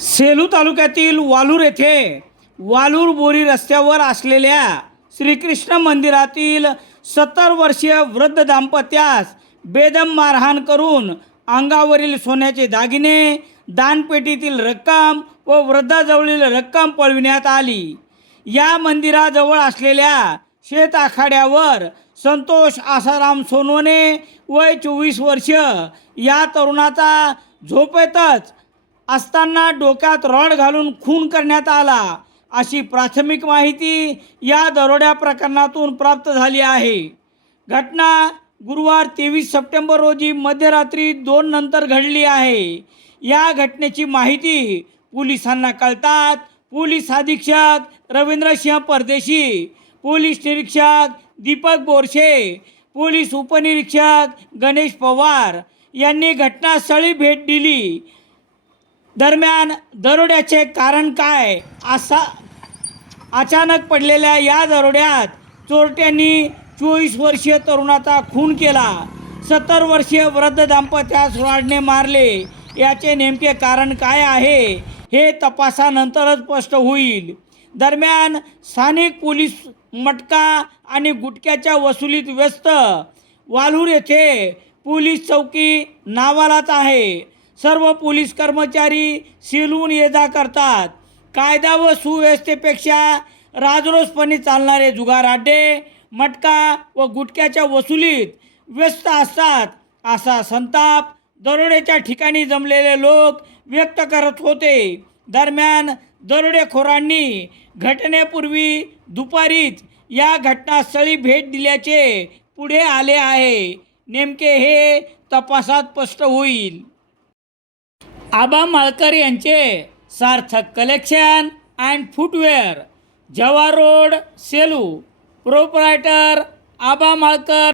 Selu तालुक्यातील वालूर येथे वालूर बोरी रस्त्यावर असलेल्या श्रीकृष्ण मंदिरातील सत्तर वर्षीय वृद्ध दाम्पत्यास बेदम मारहाण करून अंगावरील सोन्याचे दागिने दानपेटीतील रक्कम व वृद्धाजवळील रक्कम पळविण्यात आली. या मंदिराजवळ असलेल्या शेत आखाड्यावर संतोष आसाराम सोनवणे वय चोवीस वर्ष या तरुणाचा झोपेतच असताना डोक्यात रॉड घालून खून करण्यात आला. अशी प्राथमिक माहिती या दरोड्या प्रकरणातून प्राप्त झाली आहे. घटना गुरुवार तेवीस सप्टेंबर रोजी मध्यरात्री दोन नंतर घडली आहे. या घटनेची माहिती पोलिसांना कळतात. पोलीस अधीक्षक रवींद्रसिंह परदेशी पोलीस निरीक्षक दीपक बोरशे पोलीस उपनिरीक्षक गणेश पवार यांनी घटनास्थळी भेट दिली. दरम्यान दरोड्याचे कारण काय? असा अचानक पडलेल्या या दरोड्यात चोरट्यांनी चोवीस वर्षीय तरुणाचा खून केला. सत्तर वर्षीय वृद्ध दाम्पत्यास रॉडने मारले. याचे नेमके कारण काय आहे हे तपासानंतरच स्पष्ट होईल. दरम्यान स्थानिक पोलीस मटका आणि गुटख्याच्या वसुलीत व्यस्त वालूर येथे पोलीस चौकी नावालाच आहे. सर्व पोलीस कर्मचारी सिलून ये जा करतात. कायदा व सुव्यवस्थेपेक्षा राजरोसपणे चालणारे जुगार अड्डे मटका व गुटख्याच्या वसुलीत व्यस्त असतात असा संताप दरोड्याच्या ठिकाणी जमलेले लोक व्यक्त करत होते. दरम्यान दरोडेखोरांनी घटनेपूर्वी दुपारीच या घटनास्थळी भेट दिल्याचे पुढे आले आहे. नेमके हे तपासात स्पष्ट होईल. आबा माळकर यांचे सार्थक कलेक्शन अँड फुटवेअर जवा रोड सेलू. प्रोपरायटर आबा माळकर.